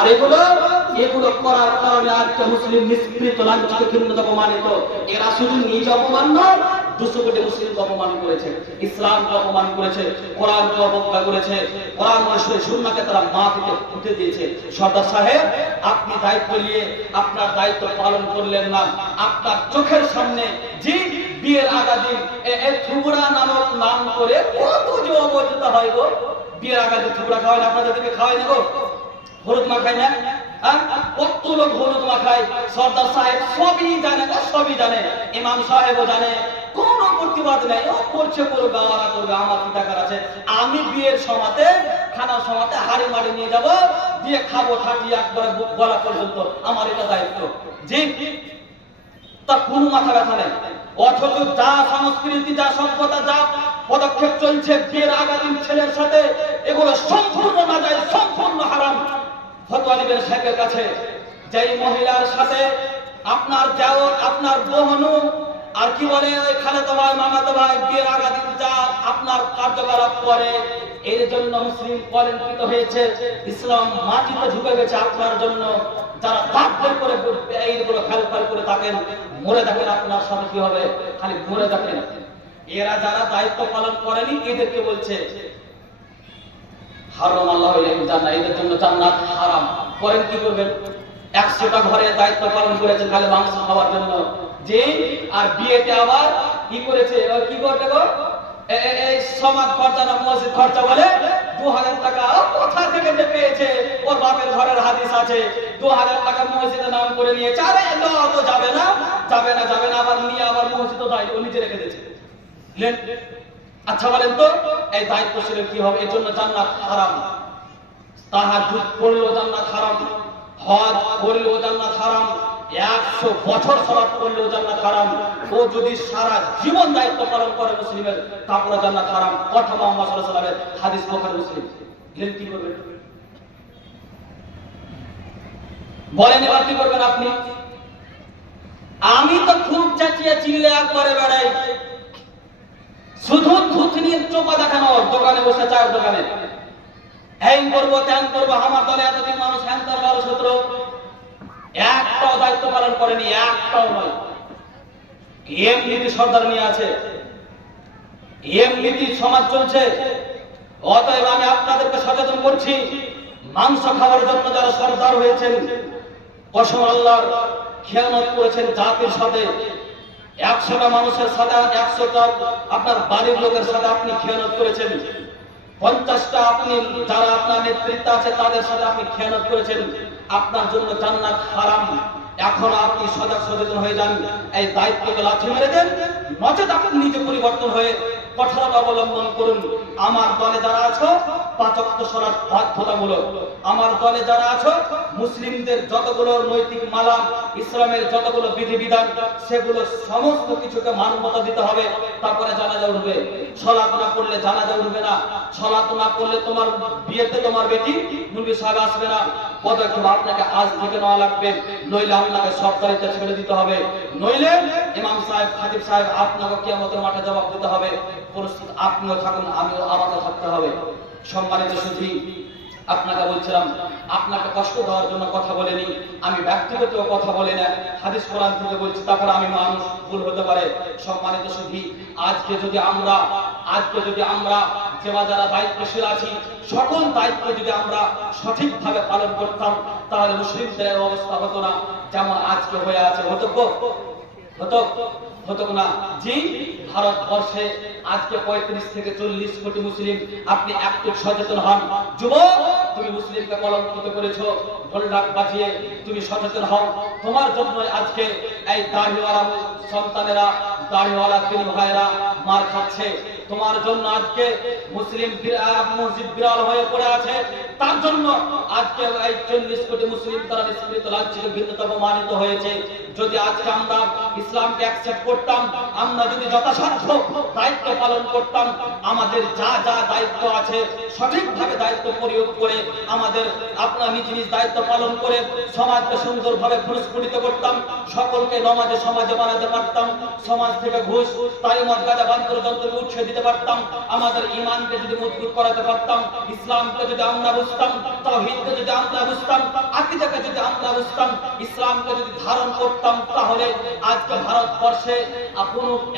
আর এগুলো করার কারণে আজকে মুসলিম নিষ্কৃত, লাঞ্ছিত, ঘৃণিত, অপমানিত। এরা শুধু নিজ অপমান নয়, 200 কোটি মুসলিমকে অপমান করেছে, ইসলামকে অপমান করেছে, কোরআনকে অবজ্ঞা করেছে, কোরআন মহাশয় সুন্নাহকে তারা মাটিতে পুঁতে দিয়েছে। সর্দার সাহেব, আপনি দায়িত্ব নিয়ে আপনার দায়িত্ব পালন করলেন না। আপনার চোখের সামনে যে বিয়ের আগা দিন থুবড়া নামক নাম করে কত যে অবৈধতা হয় গো। বিয়ের আগা দিন থুবড়া খাওয়ায় না, আপনাদেরকে খাওয়ায় না গো, হলুদ মাখায় না? কত লোক হলুদ মাখায়। সর্দার সাহেব সবই জানে, সবই জানে, ইমাম সাহেবও জানে, কোন প্রতিবাদ নেই। ও করছে, করবে, আওয়ারা করবে, আমার কি টাকার আছে। আমি বিয়ের সমাতে, খানার সমাতে হাড়ি মাড়ি নিয়ে যাব, দিয়ে খাবো, ঠাকিয়ে একবারে গলা পর্যন্ত, আমার এটা দায়িত্ব। জি, তার কোনো মাথা ব্যথা নেই। অথচ যা সংস্কৃতি, যা সভ্যতা, যা পদক্ষেপ চলছে বিয়ের আগাদিন ছেলের সাথে, এগুলো সম্পূর্ণ নাজায়েজ, সম্পূর্ণ হারাম। ফতোয়া দিবেন শেখের কাছে, যেই মহিলার সাথে আপনার দেওর, আপনার বোনু, আর কি বলে ওই খালাতো ভাই, মামাতো ভাই বিয়ের আগাদিন যা আপনার কার্যকলাপ করে, এর জন্য মুসলিম কলঙ্কিত হয়েছে, ইসলাম মাটিতে ঢুকে গেছে আপনার জন্য। যারা তাকবীর করে এইগুলো খেলফাল করে থাকেন, মরে দেখেন আপনার সাথে কি হবে, খালি মরে দেখেন। এরা যারা দায়িত্ব পালন করেনি, এদেরকে বলছে হারাম আল্লাহ জান্নাত, এদের জন্য জান্নাত হারাম। করেন কি করবেন? 100টা ঘরে দায়িত্ব পালন করেছেন খালি মাংস খাওয়ার জন্য। যে আর বিয়েতে আবার কি করেছে, কি করতে গো, এই সমাজ খরচা না মসজিদ খরচা বলে 2000 টাকা কোথা থেকে যে পেয়েছে, ওর বাপের ঘরের হাদিস আছে, 2000 টাকা মসজিদে নাম করে নিয়েছে। আরে তো যাবে না, যাবে না, যাবে না, আবার নিয়ে আবার মসজিদও যায়, ও নিজে রেখে দিয়েছে। আচ্ছা বলেন তো, এই দায়িত্বশীলের কি হবে? এর জন্য জান্নাত হারাম। তাহাজ্জুদ পড়লেও জান্নাত হারাম, হজ করলেও জান্নাত হারাম, 100 বছর সালাত করলেও জান্নাত হারাম। ও যদি সারা জীবন দায়িত্ব পালন করে মুসলিমের, তারপরে জান্নাত হারাম। কথা মুহাম্মদ সাল্লাল্লাহু আলাইহি ওয়াসাল্লামের হাদিস, বুখারী মুসলিম। এর কি করবেন বলেন? এবার কি করবেন আপনি? আমি তো খুব চাচিয়ে চিল্লে একবারে বেড়াই, শুধু থুতনির চোপা দেখানো, দোকানে বসে, চায়ের দোকানে, হ্যাং করবো, ত্যাং করবো, আমার দলে এতদিন মানুষ, হ্যাং তার 12-17, একটাও দায়িত্ব পালন করেনি, একটাও নয়। এমনিতে সর্দার নিয়ে আছে, এমনিতে সমাজ চলছে। অতএব আমি আপনাদেরকে সচেতন করছি, মাংস খাওয়ার জন্য যারা সর্দার হয়েছেন, কসম আল্লাহর, খেয়ানত করেছেন জাতির সাথে। 100টা মানুষের সাথে, 100টা আপনার বাড়ির লোকের সাথে আপনি খেয়ানত করেছেন। 50টা আপনি যারা আপনার নেতৃত্বে আছে তাদের সাথে আপনি খেয়ানত করেছেন। আপনার জন্য জান্নাত হারাম। এখন আপনি সজাগ সচেতন হয়ে যান, এই দায়িত্বকে লাথি মেরে দেন, নচেত আপনি নিজে পরিবর্তন হয়ে কঠোরতা অবলম্বন করুন। আমার দলে যারা আছো, 5 ওয়াক্ত সালাত বাধ্যতামূলক। আমার দলে যারা আছো, মুসলিমদের যতগুলো নৈতিক মালা, ইসলামের যতগুলো বিধিবিধান, সেগুলো সমস্ত কিছুকে মান্যতা দিতে হবে, তারপরে জানাজা উঠবে। সালাত না পড়লে জানাজা উঠবে না। সালাত না পড়লে তোমার বিয়েতে তোমার বেটি মুলবি সাহেব আসবে না। পদক্ষেপ আপনাকে আজ থেকে নেওয়া লাগবে, নইলে আপনাকে সব দায়িত্ব ছেড়ে দিতে হবে, নইলে ইমাম সাহেব, খাতিব সাহেব আপনাকে কিয়ামতের মাঠে জবাব দিতে হবে। প্রস্তুত আপনিও থাকুন, আমিও, আমাকেও থাকতে হবে। সম্মানিত সুধী, আপনাকে বলছিলাম, আপনাকে কষ্ট দেওয়ার জন্য কথা বলেনি, আমি ব্যক্তিগত কথা বলি না, হাদিস কোরআন থেকে বলছি, তারপরে আমি মানুষ, ভুল হতে পারে। সম্মানিত সুধী, আজকে যদি আমরা যারা দায়িত্বশীল আছি, সকল দায়িত্ব যদি আমরা সঠিকভাবে পালন করতাম, তাহলে মুসলিমদের অবস্থা হতো না যেমন আজকে হয়ে আছে। হতো না। জি, ভারতবর্ষে আজকে 35 থেকে 40 কোটি মুসলিম। আপনি একটু সচেতন হন। যুবক, তুমি মুসলিমকে কলঙ্কিত করেছো, ঢোল ঢাক বাজিয়ে তুমি সচেতন হও। তোমার জন্য আজকে এই দাড়িওয়ালা সন্তানেরা, দাড়িওয়ালা দিন ভাইরা মার খাচ্ছে। তোমার জন্য আজকে মুসলিম মসজিদ বিরাল হয়ে পড়ে আছে। তার জন্য আজকে এই 40 কোটি মুসলিম তারা নিষ্কৃত, লাঞ্ছিত, ঘৃণিত, অপমানিত হয়েছে। যদি আজকে আমরা ইসলামকে অ্যাকসেপ্ট করতাম, আমরা যদি যথাসাধ্য দায়িত্ব পালন করতাম, আমাদের যা যা দায়িত্ব আছে সঠিকভাবে দায়িত্ব প্রয়োগ করে, আমাদের আপনার নিজ নিজ দায়িত্ব পালন করে সমাজকে সুন্দরভাবে পুরস্কৃত করতাম, সকলকে সমাজে বানাতে পারতাম, সমাজ থেকে ঘুষ, তালিমাত, গাঁজা, বান্তর যন্ত্রকে উৎসে দিতে দিতে পারতাম, আমাদের ঈমানকে যদি মজবুত করাতে পারতাম, ইসলামকে যদি আমরা বুঝতাম, তাওহীদকে যদি আমরা বুঝতাম, আকীদাকে যদি আমরা বুঝতাম, ইসলামকে যদি ধারণ করতাম, তাহলে আজকে ভারতবর্ষে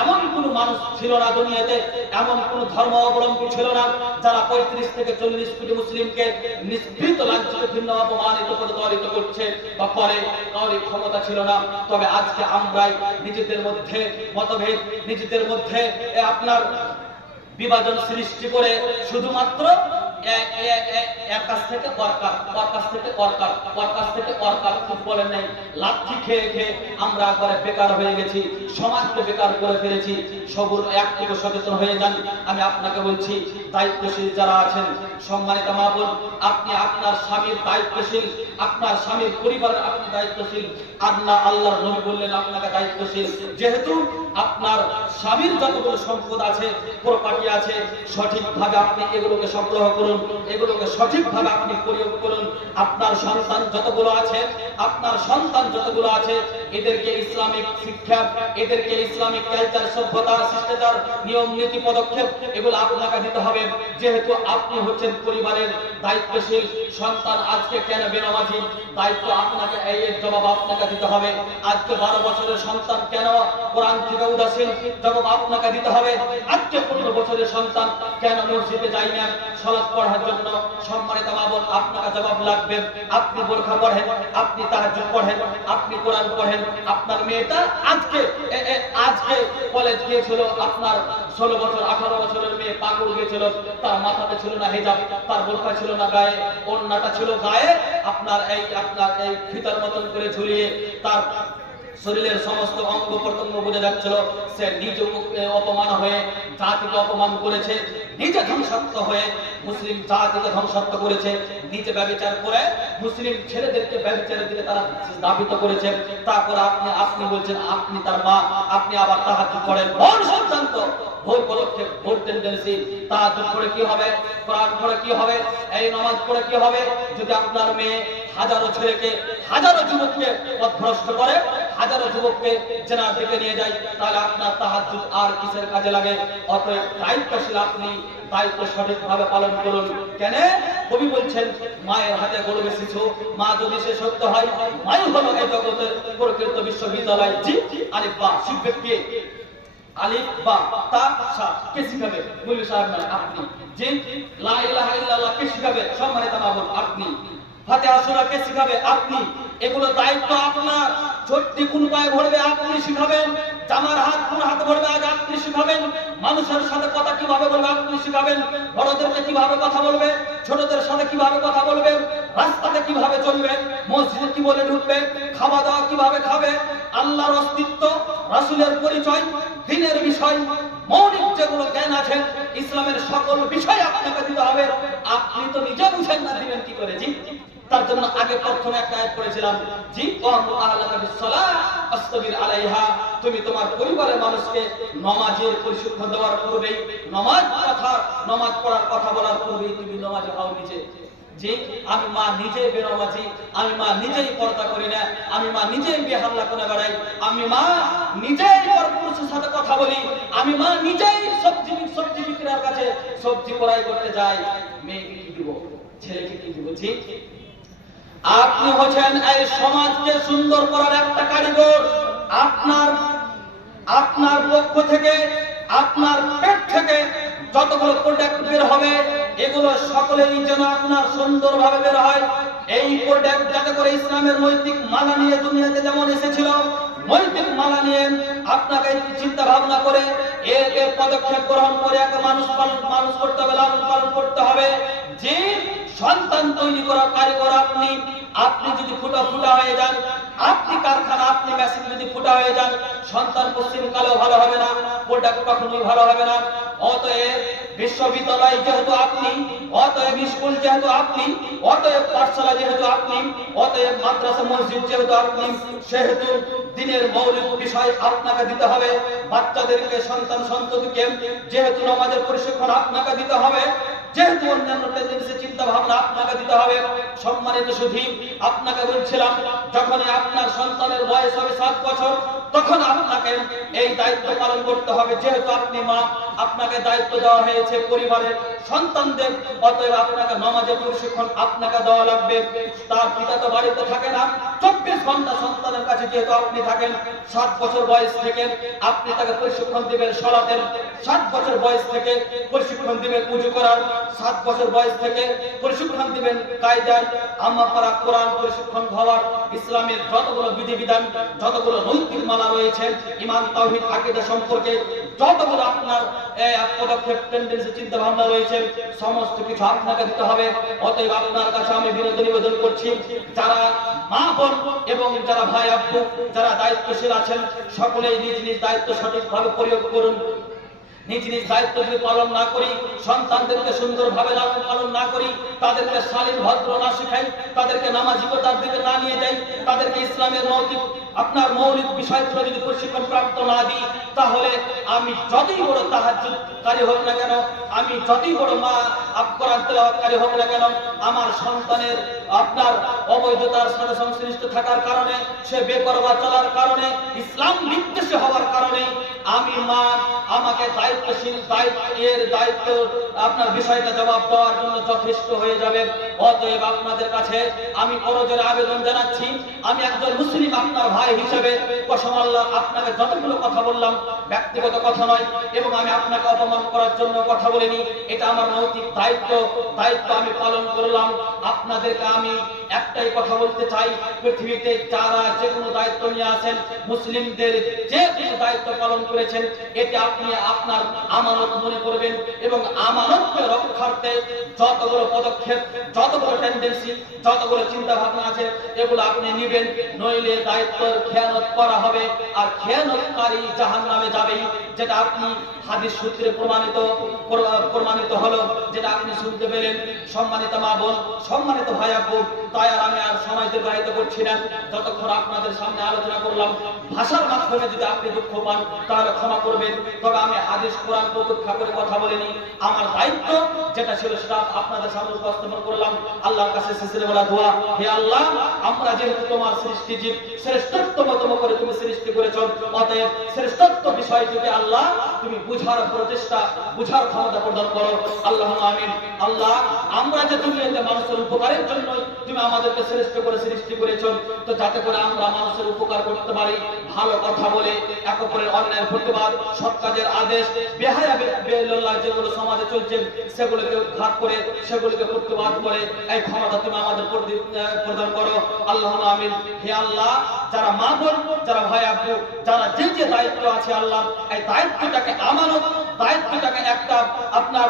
এমন কোনো মানুষ ছিল না দুনিয়াতে, এমন কোনো ধর্ম অবলম্বী ছিল না যারা 35 থেকে 40 কোটি মুসলিমকে নিষ্কৃত, লাঞ্ছিত, ঘৃণ্য, অপমানিত, প্রতারিত করছে বা করে, কারোর ক্ষমতা ছিল না। তবে আজকে আমরাই নিজেদের মধ্যে মতভেদ, নিজেদের মধ্যে আপনার বিভাজন সৃষ্টি করে শুধুমাত্র এর কাছ থেকে ওর কাছ থেকে ফুটবলের নেই লাঠি খেয়ে খেয়ে আমরা একবারে বেকার হয়ে গেছি, সমাজকে বেকার করে ফেলেছি। সবুর একটু সচেতন হয়ে যান। আমি আপনাকে বলছি, দায়িত্বশীল যারা আছেন, সম্মানিত মা বোন, আপনি আপনার স্বামীর দায়িত্বশীল, আপনার স্বামীর পরিবারের আপনি দায়িত্বশীল। আল্লাহর নবী বললেন আপনাকে দায়িত্বশীল। যেহেতু আপনার স্বামীর যতগুলো সম্পদ আছে, প্রপার্টি আছে, সঠিকভাবে আপনি এগুলোকে সংগ্রহ করুন, এগুলোকে সঠিকভাবে আপনি প্রয়োগ করুন। আপনার সন্তান যতগুলো আছে, এদেরকে ইসলামিক শিক্ষা, এদেরকে ইসলামিক কালচার, সভ্যতা, শিষ্টাচার, নিয়ম নীতি, পদক্ষেপ এগুলো আপনাকে দিতে হবে। যেহেতু আপনি হচ্ছেন পরিবারের দায়িত্বশীল। সন্তান আজকে কেন বেনামাজি, দায়িত্ব আপনাকে, এর জবাব আপনাকে দিতে হবে। আজকে 12 বছরের সন্তান কেন কোরআন থেকে উদাসীন, জবাব আপনাকে দিতে হবে। আজকে 15 বছরের সন্তান কেন মসজিদে যায় না সালাত পড়ার জন্য, সম্মানিত মা বোন, আপনাকে জবাব লাগবে। আপনি বোরখা পড়েন, আপনি তাহাজ্জুদ পড়েন, আপনি কোরআন পড়েন। আপনার মেয়েটা আজকে কলেজ গিয়েছিল, আপনার 16 বছর 18 বছরের মেয়ে পাগল গিয়েছিল, তার মাথাতে ছিল না হিজাব, তার বোরখা ছিল না গায়ে, ওড়নাটা ছিল গায়ে, আপনার এই ফিতার মতন করে ঝুলিয়ে তার শরীরের সমস্ত অঙ্গ প্রত্যঙ্গ বোঝা যাচ্ছিল। সে নিজে অপমান হয়ে জাতিকে অপমান করেছে, নিজে ধ্বংসাত্মক হয়ে মুসলিম জাতিকে ধ্বংসাত্মক করেছে, নিজে ব্যভিচার করে মুসলিম ছেলেদেরকে ব্যভিচারের দিকে তারা দাবিত করেছে। তারপর আপনি বলছেন আপনি তার মা, আপনি আবার তাহাজ্জুদ পড়েন। ভোর সিদ্ধান্ত, ভোর পদক্ষেপ, ভোর টেন্ডেন্সি। তাহাজ্জুদ পড়ে কি হবে? কোরআন পড়ে কি হবে? এই নামাজ পড়ে কি হবে? যদি আপনার মেয়ে হাজারো ছেলেকে, হাজারো যুবককে পথভ্রষ্ট করে, হাজারো যুবককে জেনার দিকে নিয়ে যায়, তাহলে আপনার তাহাজ্জুদ আর কিসের কাজে লাগে? অতএব দায়িত্বশীল আপনি, দায়িত্ব সঠিকভাবে পালন করুন। কেন? কবি বলছেন, মায়ের হাতে গড়ে এসেছো, মা যদি সে সত্য হয়, মাই হলো এই জগতের প্রকৃত বিশ্ববিদ্যালয়। জি, আলিফ বা শিখবে কে? আলিফ বা তা সা কে শিখাবে? মুল্লি সাহেব না আপনি। জি, লা ইলাহা ইল্লাল্লাহ কে শিখাবে? সম্মানিত মা বোন, আপনি। ফাতিহা সূরা কে শিখাবে? আপনি। এগুলো দায়িত্ব আপনার। ছোট্টি কোন পায়ে ভরবে? আপনি শিখাবেন। জামার হাত কোন হাতে ভরবে? আজ আপনি শিখাবেন। মানুষের সাথে কথা কিভাবে বলবে? আপনি শিখাবেন। বড়দেরকে কিভাবে কথা বলবে, ছোটদের সাথে কিভাবে কথা বলবে, রাস্তাতে কিভাবে চলবে, মসজিদে কি বলে ঢুকবে, খাওয়া দাওয়া কিভাবে খাবে, আল্লাহর অস্তিত্ব, রাসূলের পরিচয়, দ্বীনের বিষয়, মৌলিক যেগুলো জ্ঞান আছে, ইসলামের সকল বিষয় আপনাকে দিতে হবে। আপনি তো নিজে বুঝেন না, দিবেন কি করে? জি, তার জন্য আগে প্রথমে একটা আয়াত পড়েছিলাম, জি, আহলাকা বিসসালাহ আস্তাগফির আলাইহা। তুমি তোমার পরিবারের মানুষকে নামাজের পরিশিক্ষণ দেওয়ার পূর্বেই, নামাজ পড়ার কথা বলার পূর্বেই তুমি নামাজে হও নিজে। যে আমি মা নিজেই বেনামাজি, আমি মা নিজেই পর্দা করি না, আমি মা নিজেই বেহাল্লা করে বেড়াই, আমি মা নিজেই পরপুরুষের সাথে কথা বলি, আমি মা নিজেই সবজি বিক্রেতার কাছে সবজি ক্রয় করতে যাই। মেয়েকে কি দিব? ছেলেকে কি দিব? জি, আপনি হচ্ছেন এই সমাজকে সুন্দর করার একটা কারিগর। আপনার পক্ষ থেকে, আপনার পেট থেকে যতগুলো প্রোডাক্ট বের হবে, এগুলো সকলেই যেন আপনার সুন্দরভাবে বের হয়। এই প্রোডাক্ট যাতে করে ইসলামের নৈতিক মালা নিয়ে দুনিয়াতে যেমন এসেছিল, নৈতিক মালা নিয়ে আপনাকে চিন্তা ভাবনা করে এর পদক্ষেপ গ্রহণ করে একটা মানুষ করতে হবে, লালন পালন করতে হবে। যে সন্তান তৈরি করার কারিগর আপনি। আপনি যদি ফুটা হয়ে যান, আপনি কারখানা, আপনি মেশিন যদি ফুটা হয়ে যান, সন্তান পশ্চিমকালেও ভালো হবে না, প্রোডাক্ট কখনোই ভালো হবে না। অতএব বিশ্ববিদ্যালয় যেহেতু আপনি, অতএব স্কুল যেহেতু আপনি, অতএব পাঠশালা যেহেতু আপনি, অতএব মাদ্রাসা মসজিদ যেহেতু আপনি, সেহেতু দ্বীনের মৌলিক বিষয় আপনাকে দিতে হবে। বাচ্চাদেরকে, সন্তান সন্ততিকে যেহেতু নামাজের প্রশিক্ষণ আপনাকে দিতে হবে, যেহেতু অন্যান্য টেন্ডেন্সি চিন্তা ভাবনা আপনাকে দিতে হবে। সম্মানিত সুধী, আপনাকে বলছিলাম, যখনই আপনার সন্তানের বয়স হবে 7 বছর, তখন আপনাকে এই দায়িত্ব পালন করতে হবে। যেহেতু আপনি মা, আপনাকে দায়িত্ব দেওয়া হয়েছে পরিবারের সন্তানদের, অতএব আপনাকে নামাজের প্রশিক্ষণ আপনাকে দেওয়া লাগবে। তার পিতা তো বাড়িতে থাকে না, 24 ঘন্টা সন্তানের কাছে যেহেতু আপনি থাকেন, 7 বছর বয়স থেকে আপনি তাকে প্রশিক্ষণ দিবেন সালাতের, 7 বছর বয়স থেকে প্রশিক্ষণ দিবেন ওযু করার, 7 বছর বয়স থেকে প্রশিক্ষণ দিবেন কায়দার, আম্মা পারা কোরআন প্রশিক্ষণ হওয়ার, ইসলামের যতগুলো বিধিবিধান, যতগুলো নৈতিক মালা রয়েছে, ঈমান তাওহীদ আকীদা সম্পর্কে যতগুলো আপনার পদক্ষেপ টেন্ডেন্সি চিন্তা ভাবনা রয়েছে, সমস্ত কিছু আপনাকে দিতে হবে। অতএব আপনার কাছে আমি বিনীত নিবেদন করছি, যারা মা বোন এবং যারা ভাই আব্বু, যারা দায়িত্বশীল আছেন, সকলেই নিজ নিজ দায়িত্ব সঠিকভাবে প্রয়োগ করুন। নিজ নিজ দায়িত্ব যদি পালন না করি, সন্তানদেরকে সুন্দরভাবে লালন পালন না করি, তাদেরকে শালীন ভদ্র না শেখাই, তাদেরকে নামাজিকতার দিকে না নিয়ে যাই, তাদেরকে ইসলামের মৌলিক বিষয়গুলো যদি প্রশিক্ষণ প্রাপ্ত না দিই, তাহলে আমি যতই বড় তাহাজ্জুদকারী হোক না কেন, আমি যতই বড় মা কোরআন তেলাওয়াতকারী হোক না কেন, আমার সন্তানের আপনার অবৈধতার সাথে সংশ্লিষ্ট থাকার কারণে, সে বেপরোয়া চলার কারণে, ইসলাম বিদ্বেষী হওয়ার কারণে, আমি মা আমাকে দায়িত্ব আপনার বিষয়টা জবাব দেওয়ার জন্য যথেষ্ট হয়ে যাবে। অতএব আপনাদের কাছে আমি করজোরে আবেদন জানাচ্ছি, আমি একজন মুসলিম আপনার ভাই হিসেবে কসম আল্লাহ আপনাকে যতগুলো কথা বললাম ব্যক্তিগত কথা নয়, এবং আমি আপনাকে অপমান করার জন্য কথা বলিনি, এটা আমার নৈতিক দায়িত্ব আমি পালন করলাম। আপনাদেরকে আমি একটাই কথা বলতে চাই, পৃথিবীতে যারা যে কোনো দায়িত্ব নিয়ে আসেন, মুসলিমদের যে কোনো দায়িত্ব পালন করেছেন, এটা আপনি আপনার আমানত মনে করবেন, এবং আমানতকে রক্ষার্থে যতগুলো পদক্ষেপ, যতগুলো টেন্ডেন্সি, যতগুলো চিন্তা ভাবনা আছে, এগুলো আপনি নেবেন, নইলে দায়িত্বের খেয়ানত করা হবে, আর খেয়ানতকারী জাহান্নামে যাবেই, যেটা আপনি হাদিস সূত্রে প্রমাণিত হলো, যেটা আপনি শুনতে পেলেন। সম্মানিত মা বোন, সম্মানিত ভাই আব্বু, তাই আর আমি আর সময় দীর্ঘায়িত করছি না। যতক্ষণ আপনাদের সামনে আলোচনা করলাম, ভাষার মাধ্যমে যদি আপনি দুঃখ পান তাহলে ক্ষমা করবেন, তবে আমি হাদিস কোরআন উপেক্ষা করে কথা বলিনি। আমার দায়িত্ব যেটা ছিল সেটা আপনাদের সামনে উপস্থাপন করলাম। আল্লাহর কাছে সিলসিলা বলা দোয়া, হে আল্লাহ, আমরা যেহেতু তোমার সৃষ্টিজীব, শ্রেষ্ঠতম করে তুমি সৃষ্টি করেছো, অতএব শ্রেষ্ঠত্ব বিষয়টিকে আল্লাহ তুমি বুঝার প্রচেষ্টা, বুঝার ক্ষমতা প্রদান করো। আল্লাহুম্মা আমিন। আল্লাহ, আমরা যে দুনিয়াতে মানুষের উপকারের জন্য তুমি আমাদেরকে শ্রেষ্ঠ করে সৃষ্টি করেছো, তো যাতে করে আমরা মানুষের উপকার করতে পারি, ভালো কথা বলে, এক অপরের অন্যায়ের প্রতিবাদ, সৎ কাজের আদেশ, বেহায়া বেহুল্লাহ যেগুলো সমাজে চলছে সেগুলোকে উদ্ধার করে, সেগুলোকে প্রতিবাদ করে এই ক্ষমতা তুমি আমাদের প্রদান করো। আল্লাহুম্মা আমিন। হে আল্লাহ, যারা মা বোন, যারা ভাই আব্বু, যারা যে দায়িত্ব আছে আল্লাহ, এই দায়িত্বটাকে আমানত, দায়িত্বটাকে একটা আপনার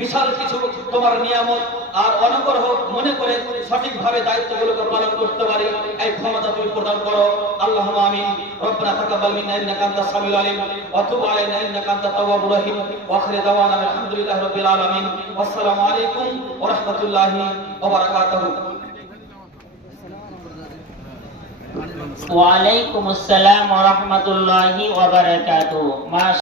বিশাল কিছু তোমার নিয়ামত আর অনুগ্রহ মনে করে সঠিকভাবে দায়িত্বগুলোকে পালন করতে পারি, এই ক্ষমতা তুমি প্রদান করো। আল্লাহুম্মা আমিন। রব্বানা তাকাব্বাল মিন্না ইন্নাকা আনতাস সামিউল আলিম ওয়া তুব আলাইনা ইন্নাকা আনতাত তাওয়াবুর রহিম ওয়া আখিরু দাওয়ানা আলহামদুলিল্লাহি রাব্বিল আলামিন। আসসালামু আলাইকুম ওয়া রাহমাতুল্লাহি ওয়া বারাকাতুহু। ওয়া আলাইকুম আসসালাম ওয়া রাহমাতুল্লাহি ওয়া বারাকাতুহু।